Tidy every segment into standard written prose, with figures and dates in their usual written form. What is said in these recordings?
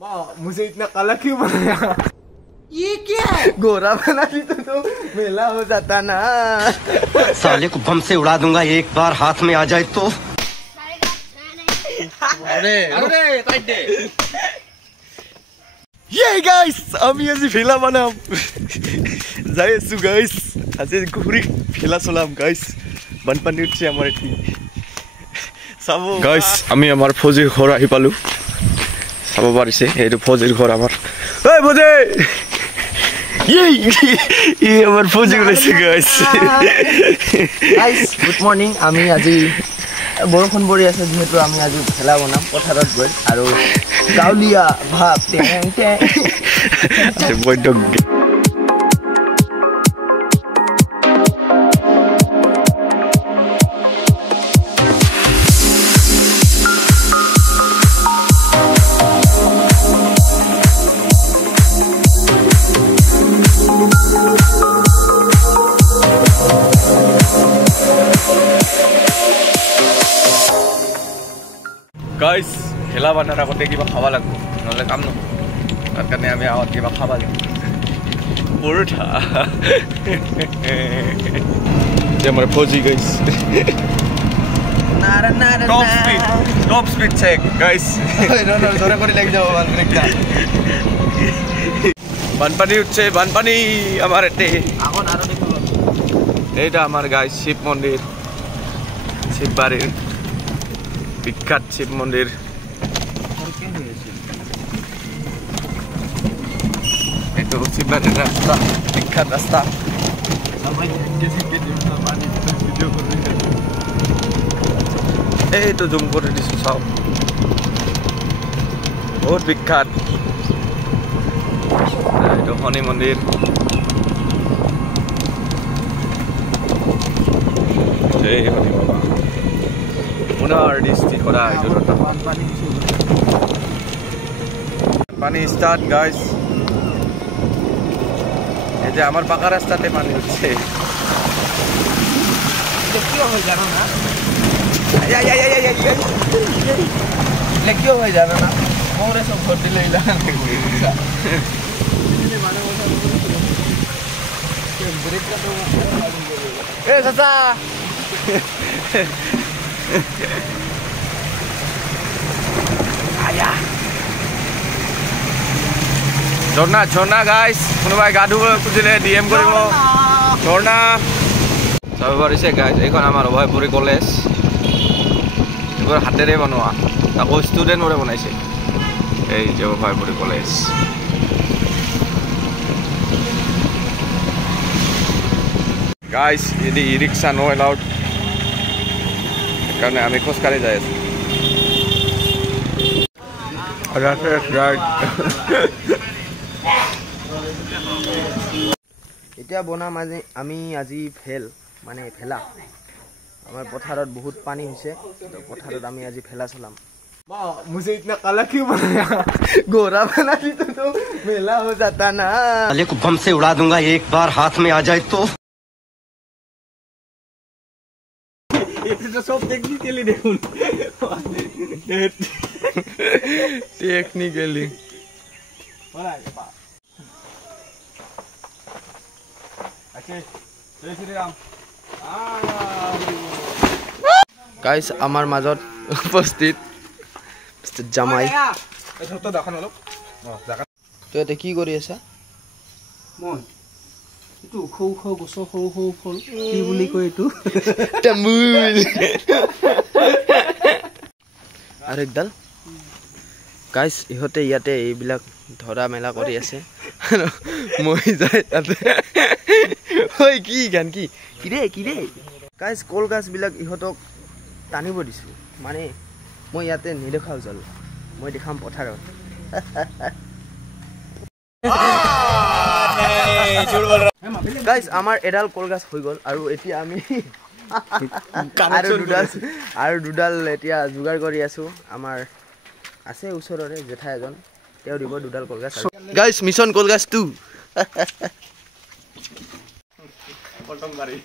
माँ मुझे इतना काला क्यों बनाया? ये क्या है? गोरा बना दी तो मेला हो जाता ना। साले को बम से उड़ा दूंगा एक बार हाथ में आ जाए तो। ये गाइस আমি আজি ফেলা বানাম যাই আছো গাইস আজি ঘুরি ফেলা চলাম গাইস বানপানী উঠছে আমাৰ এটি চাব গাইস আমি আমাৰ ফৌজিৰ ঘৰ আহি পালো চাব পাৰিছে এইটো ফৌজিৰ ঘৰ আমাৰ ঐ ফৌজি ये আমাৰ ফৌজি ওলাইছে গাইস गाइस गुड मर्निंग আমি আজি বৰখন পৰি আছে যেহেতু আমি আজি খেলা বনাম পথাৰত গৈ আৰু গাউলিয়া ভাব টেং টেং বৈদ্য गाइस খেলা বানাৰ আগতে কিবা খাব লাগিব নহলে কাম নহব তাৰ কাৰণে আমি আগত কিবা খাব লাগিব পৰঠা যে আমাৰ ফৌজি guys top speed check guys জোৰে কৰে লাগি যাব ব্ৰেকটা বানপানী উঠছে বানপানী আমাৰ এতে এখন আৰু দেখো এইটা আমাৰ গাইস শিব মন্দিৰ শিববাড়িৰ বিখ্যাত শিব মন্দিৰ এইটো শিববাড়িৰ ৰাস্তা বিখ্যাত ৰাস্তা এইটো জুম কৰি দিছো চাওক বহুত বিখ্যাত এইটো শনি মন্দিৰ জয় শনি বাবা পুনৰ দৃষ্টি কৰা এইটো পানী স্টার্ট গাইস এই যে আমার পাকা রাস্তাতে পানি হচ্ছে কিয় হৈ জানো না কিয় হৈ জানো না মোৰে সব ভোট দিলে ইলান এ চাচা আয়া ঝৰ্ণা ঝৰ্ণা গাইস কোনোবাই গা ধুব খুজিলে ডিএম কৰিব ঝৰ্ণা চাব পাৰিছে গাইস এইখন আমাৰ অভয়পুৰী কলেজ এইবোৰ হাতেৰে বনোৱা আকৌ ষ্টুডেণ্টবোৰে বনাইছে এই যে অভয়পুৰী কলেজ গাইস যদি ই ৰিক্সা নো এলাউড সেইকাৰণে আমি খোজকাঢ়ি যাই আছো এতিয়া বনাম আমি আজি ফেল মানে ফেলা আমাৰ পথাৰত বহুত পানী হৈছে পথাৰত আমি আজি ফেলা চলাম माँ मुझे इतना काला क्यों बनाया गोरा बना दी तो मेला हो जाता ना साले को बम से उड़ा दूंगा एक बार हाथ में आ जाए तो এটা সব টেকনিক্যালি দেখুন টেকনিক্যালি গাইস আমাৰ মাজত উপস্থিত জামাই তো এতিয়া কি কৰি আছা মই এইটো সৌ সৌ গছৰ সৌ সৌ ফল কি বুলি কয় এইটো তামুল আৰু একডাল গাইস ইহঁতে ইয়াতে এইবিলাক ধৰা মেলা কৰি আছে মই যাই তাতে ঐ কি গান কি কিৰে গাইস কল গাছবিলাক ইহঁতক টানিব দিছো মানে মই ইয়াতে নেদেখাও জাল মই দেখাম পথাৰত গাইস আমাৰ এডাল কলগাছ হৈ গ'ল আৰু এতিয়া আমি আৰু দুডাল এতিয়া যোগাৰ কৰি আছো আমাৰ আছে ওচৰৰে জেঠা এজন তেওঁ দিব দুডাল কলগাছ গাইস মিছন কলগাছ 2 পল্টন মাৰি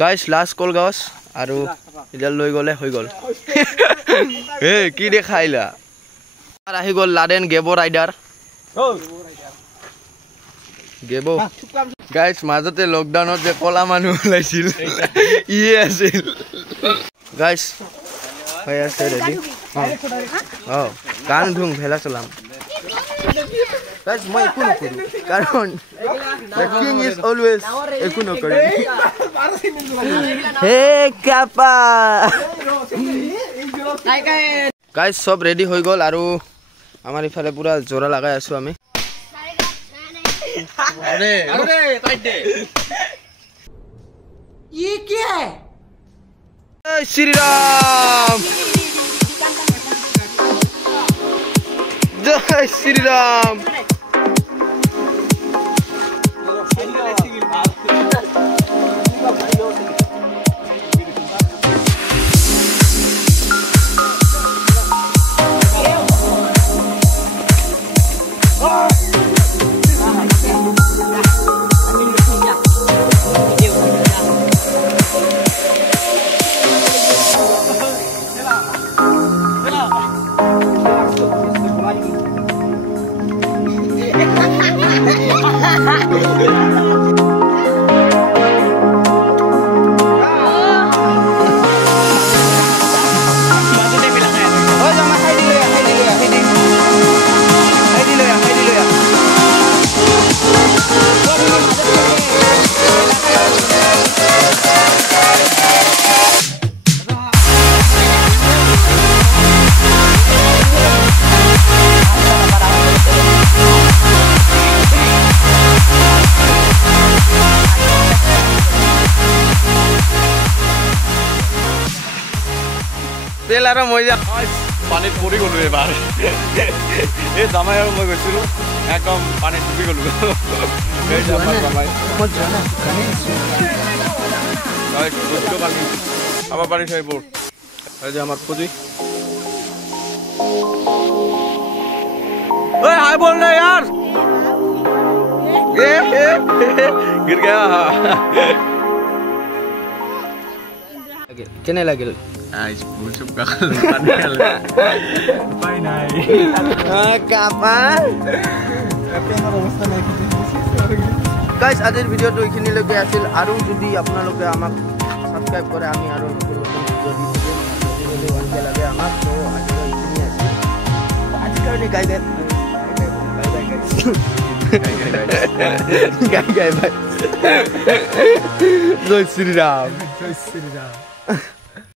গাইছ লাষ্ট কল গাছ আৰু এতিয়া লৈ গ'লে হৈ গ'ল হে কি দেখাইলা আৰু আহি গ'ল লাডেন গেব ৰাইডাৰ গেব গাইছ মাজতে লকডাউনত যে কলা মানুহ ওলাইছিল ইয়ে আছিল গাইছ হৈ আছে ৰেডি গান ধুম ভেলা চলাম গাইছ মই একো নকৰোঁ কাৰণ the king is always একো নকৰে হে কাপা গাইছ সব ৰেডি হৈ গ'ল আৰু আমাৰ ইফালে পুৰা জোৰা লগাই আছো আমি अरे अरे काट दे ये क्या है जय श्री राम जय श्री राम তেল আৰু মই পানীত পৰি গ'লো এবাৰ এই জামাই আৰু মই গৈছিলোঁ একদম পানীত ডুবি গ'লো পানী খাব পাৰিছে এইবোৰ এই যে আমাৰ খুজি ঐ হাই বল না यार गिर गया কেনে লাগিল आज भूल चुका उपाय नहीं कापार गाइस आजिर ভিডিওটো এইখিনি লৈকে আছিল আৰু যদি আপোনালোকে আমাক সাবস্ক্ৰাইব কৰে আমি আৰু নতুন নতুন ভিডিও দি থাকিম যদি ওয়ান কে লাগে আমাক তো আজি এইখিনি আছে আজি কাৰণে গাই বাই জয় শ্ৰী ৰাম